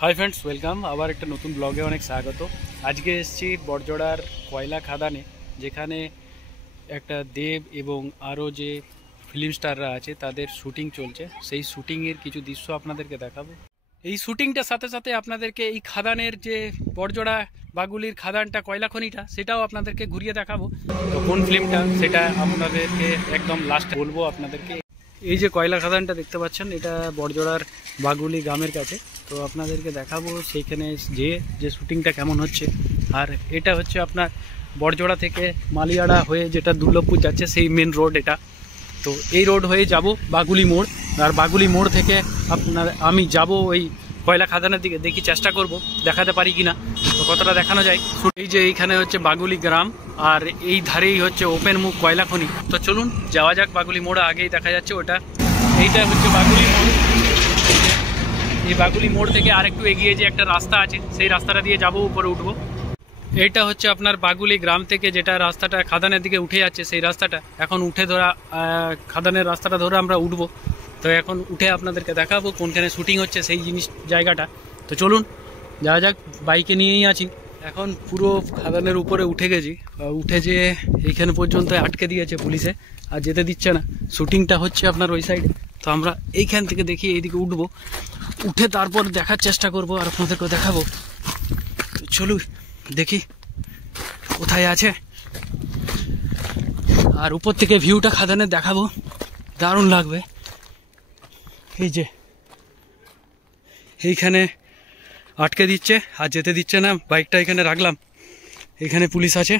Hi friends welcome आबार एक नतून ब्लगे अनेक स्वागत। आज के एसेছি বড়জোড়ার কয়লা খাদানে যেখানে একটা দেব এবং আরও যে ফিল্ম স্টাররা আছে তাদের শুটিং চলছে। সেই শুটিংয়ের কিছু দৃশ্য আপনাদেরকে দেখাবো। এই শুটিংটার সাথে সাথে আপনাদেরকে এই খাদানের যে বড়জোড়া বাগুলির খাদানটা কয়লা খনিটা সেটাও আপনাদেরকে ঘুরিয়ে দেখাবো। তো কোন ফিল্মটা সেটা আপনাদেরকে একদম লাস্টে বলবো আপনাদেরকে। এই যে কয়লা খাদানটা দেখতে পাচ্ছেন এটা বড়জোড়ার বাগুলি গ্রামের কাছে। তো আপনাদেরকে দেখাবো সেইখানে যে শুটিংটা কেমন হচ্ছে। আর এটা হচ্ছে আপনার বড়জোড়া থেকে মালিয়াড়া হয়ে যেটা দুর্লভপুর যাচ্ছে সেই মেন রোড এটা। তো এই রোড হয়ে যাব বাগুলি মোড়, আর বাগুলি মোড় থেকে আমি যাব ওই কয়লা খাদানের দিকে। দেখি চেষ্টা করব দেখাতে পারি কিনা, তো কতটা দেখানো যায়। এই যে এইখানে হচ্ছে বাগুলি গ্রাম আর এই ধারেই হচ্ছে ওপেন মুখ কয়লা খনি। তো চলুন যাওয়া যাক বাগুলি মোড়। আগেই দেখা যাচ্ছে ওটা, এইটা হচ্ছে বাগুলি মোড়। এই বাগুলি মোড় থেকে আরেকটু এগিয়ে যে একটা রাস্তা আছে সেই রাস্তাটা দিয়ে যাব, উপরে উঠবো। এইটা হচ্ছে আপনার বাগুলি গ্রাম থেকে যেটা রাস্তাটা খাদানের দিকে উঠে যাচ্ছে সেই রাস্তাটা। এখন উঠে ধরা খাদানের রাস্তাটা ধরে আমরা উঠবো। তো এখন উঠে আপনাদেরকে দেখাবো কোনখানে শুটিং হচ্ছে সেই জায়গাটা। তো চলুন যাওয়া যাক, বাইকে নিয়েই আছি। এখন পুরো খাদানের উপরে উঠে গেছি, উঠে যে এইখানে পর্যন্ত আটকে দিয়েছে পুলিশে, আর যেতে দিচ্ছে না। শুটিংটা হচ্ছে আপনার ওই সাইডে। তো আমরা এইখান থেকে দেখি এইদিকে উঠবো, উঠে তারপর দেখার চেষ্টা করব আর আপনাদেরকে দেখাবো। তো চলুন দেখি কোথায় আছে, আর উপর থেকে ভিউটা খাদানের দেখাবো, দারুণ লাগবে। এই যে এইখানে আটকে দিচ্ছে আর যেতে দিচ্ছে না, বাইকটা এখানে রাখলাম, এখানে পুলিশ আছে।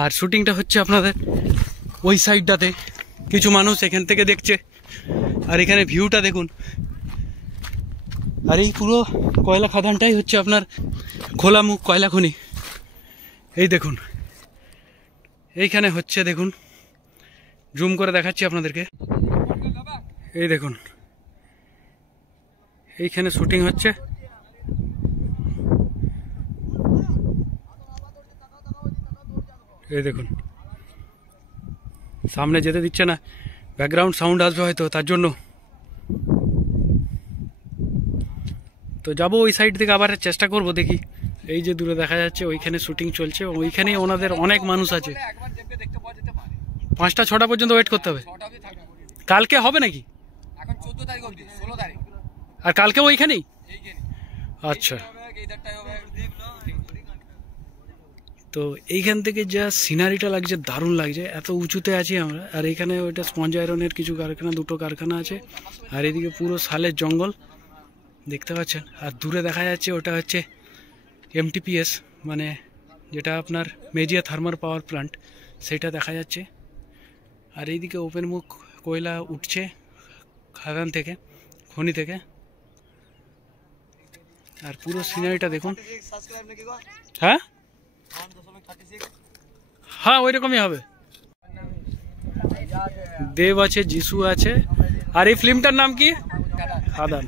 আর শুটিংটা হচ্ছে আপনাদের ওই সাইডটাতে, কিছু মানুষ এখান থেকে দেখছে। আর এখানে ভিউটা দেখুন। আর এই পুরো কয়লা খাদানটাই হচ্ছে আপনার খোলা মুখ কয়লা খনি। এই দেখুন এইখানে হচ্ছে, দেখুন জুম করে দেখাচ্ছি আপনাদেরকে। এই দেখুন এইখানে শুটিং হচ্ছে। এই দেখুন সামনে যেতে দিচ্ছে না, ব্যাকগ্রাউন্ড সাউন্ড আসবে হয়তো তার জন্য। তো যাবো ওই সাইড থেকে আবার চেষ্টা করব দেখি। এই যে দূরে দেখা যাচ্ছে ওইখানে শুটিং চলছে, ওইখানেই ওনাদের অনেক মানুষ আছে। 5টা 6টা পর্যন্ত ওয়েট করতে হবে। কালকে হবে নাকি? আর কালকে ওইখানেই? আচ্ছা। তো এইখান থেকে যা সিনারিটা লাগছে দারুণ লাগছে, এত উঁচুতে আছি আমরা। আর এখানে ওইটা স্পঞ্জ আয়রনের কিছু কারখানা, 2টো কারখানা আছে। আর এদিকে পুরো শালের জঙ্গল দেখতে পাচ্ছেন। আর দূরে দেখা যাচ্ছে ওটা হচ্ছে MTPS, মানে যেটা আপনার মেজিয়া থার্মাল পাওয়ার প্ল্যান্ট, সেটা দেখা যাচ্ছে। আর এইদিকে ওপেন মুখ কয়লা উঠছে খাদান থেকে, খনি থেকে। আর পুরো সিনারিটা দেখুন। হ্যাঁ হ্যাঁ ওই রকমই হবে। দেব আছে, যিশু আছে। আর এই ফিল্মটার নাম কি? খাদান।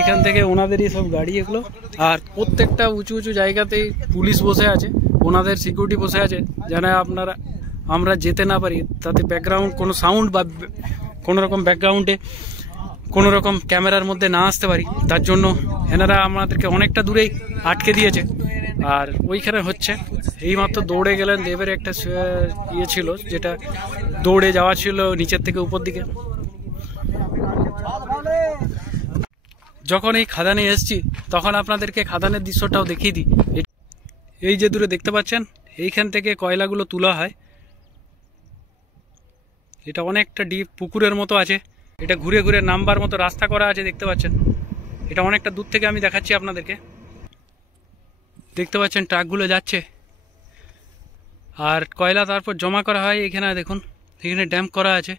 এখান থেকে ওনাদেরই সব গাড়ি এগুলো। আর প্রত্যেকটা উঁচু উঁচু জায়গাতেই পুলিশ বসে আছে, ওনাদের সিকিউরিটি বসে আছে, যেন আমরা যেতে না পারি, তাতে ব্যাকগ্রাউন্ড কোনো সাউন্ড বা কোনো রকম ব্যাকগ্রাউন্ডে কোনো রকম ক্যামেরার মধ্যে না আসতে পারি, তার জন্য এনারা আমাদেরকে অনেকটা দূরেই আটকে দিয়েছে। আর ওইখানে হচ্ছে এইমাত্র দৌড়ে গেলেন, দেবের একটা ইয়ে ছিল যেটা দৌড়ে যাওয়া ছিল নিচের থেকে উপর দিকে। যখন এই খাদানে এসছি তখন আপনাদেরকে খাদানের দৃশ্যটাও দেখিয়ে দিই। এই যে দূরে দেখতে পাচ্ছেন এইখান থেকে কয়লাগুলো তোলা হয়। এটা অনেকটা ডিপ পুকুরের মতো আছে, এটা ঘুরে ঘুরে নামবার মতো রাস্তা করা আছে দেখতে পাচ্ছেন। এটা অনেকটা দূর থেকে আমি দেখাচ্ছি আপনাদেরকে। দেখতে পাচ্ছেন ট্রাকগুলো যাচ্ছে, আর কয়লা তারপর জমা করা হয় এখানে। দেখুন এখানে ড্যাম করা আছে,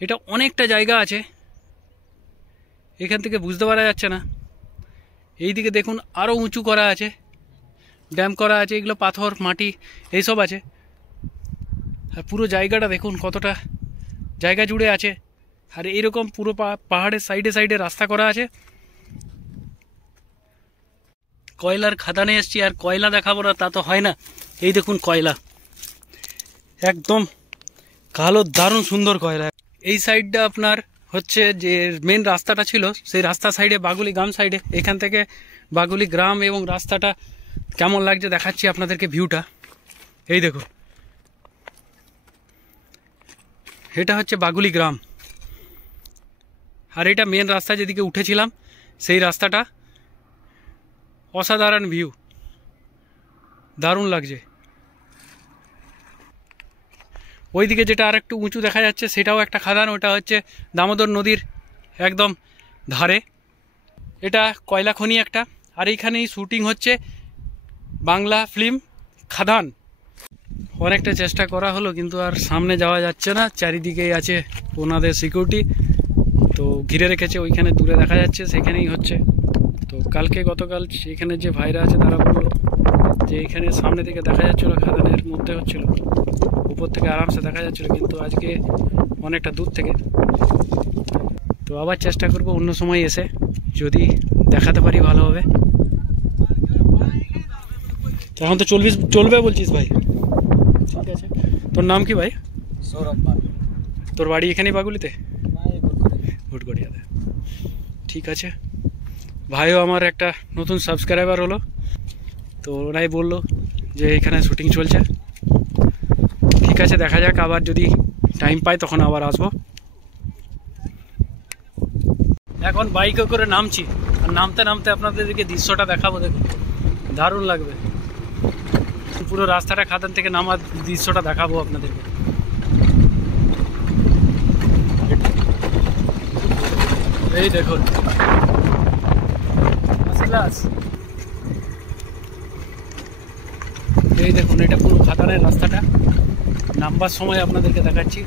এটা অনেকটা জায়গা আছে, এখান থেকে বুঝতে পারা যাচ্ছে না। এইদিকে দেখুন আরও উঁচু করা আছে, ড্যাম করা আছে, এগুলো পাথর মাটি এইসব আছে। আর পুরো জায়গাটা দেখুন কতটা জায়গা জুড়ে আছে। আর এইরকম পুরো পাহাড়ের সাইডে সাইডে রাস্তা করা আছে। কয়লার খাদানে এসছি আর কয়লা দেখাবো না তা তো হয় না। এই দেখুন কয়লা একদম কালো, দারুণ সুন্দর কয়লা। এই সাইডটা আপনার হচ্ছে যে মেন রাস্তাটা ছিল সেই রাস্তা সাইডে বাগুলি গ্রাম সাইডে, এখান থেকে বাগুলি গ্রাম এবং রাস্তাটা কেমন লাগছে দেখাচ্ছি আপনাদেরকে ভিউটা। এই দেখুন, এটা হচ্ছে বাগুলি গ্রাম, আর এটা মেন রাস্তা যেদিকে উঠেছিলাম সেই রাস্তাটা। অসাধারণ ভিউ, দারুণ লাগছে। ওইদিকে যেটা আর একটু উঁচু দেখা যাচ্ছে সেটাও একটা খাদান, ওটা হচ্ছে দামোদর নদীর একদম ধারে। এটা কয়লা খনি একটা, আর এইখানেই শুটিং হচ্ছে বাংলা ফিল্ম খাদান। অনেকটা চেষ্টা করা হলো কিন্তু আর সামনে যাওয়া যাচ্ছে না, চারিদিকেই আছে ওনাদের সিকিউরিটি, তো ঘিরে রেখেছে। ওইখানে দূরে দেখা যাচ্ছে সেখানেই হচ্ছে। তো গতকাল সেখানে যে ভাইরা আছে তারা বললো যে এখানে সামনে থেকে দেখা যাচ্ছিলো খাদানের মধ্যে হচ্ছিল, উপর থেকে আরামসে দেখা যাচ্ছিলো, কিন্তু আজকে অনেকটা দূর থেকে। তো আবার চেষ্টা করব অন্য সময় এসে, যদি দেখাতে পারি ভালো হবে। এখন তো চলবে বলছিস ভাই? ঠিক আছে। তোর নাম কি ভাই? সৌরভ। তোর বাড়ি এখানেই বাগুলিতে? ঘুটগড়িয়াতে। ঠিক আছে। ভাইও আমার একটা নতুন সাবস্ক্রাইবার হলো, তো ওরাই বললো যে এখানে শুটিং চলছে। ঠিক আছে, দেখা যাক, আবার যদি টাইম পাই তখন আবার আসবো। এখন বাইকে করে নামছি, আর নামতে নামতে আপনাদেরকে দৃশ্যটা দেখাবো। দেখুন, দারুণ লাগবে। পুরো রাস্তাটা খাদান থেকে নামার দৃশ্যটা দেখাবো আপনাদেরকে। এই দেখুন, এই দেখুন, এটা পুরো খাদানের রাস্তাটা। নামবার সময় আপনাদেরকে দেখাচ্ছি।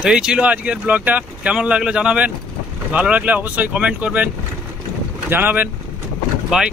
তো এই ছিল আজকের ব্লগটা, কেমন লাগলো জানাবেন, ভালো লাগলে অবশ্যই কমেন্ট করবেন, জানাবেন। বাই।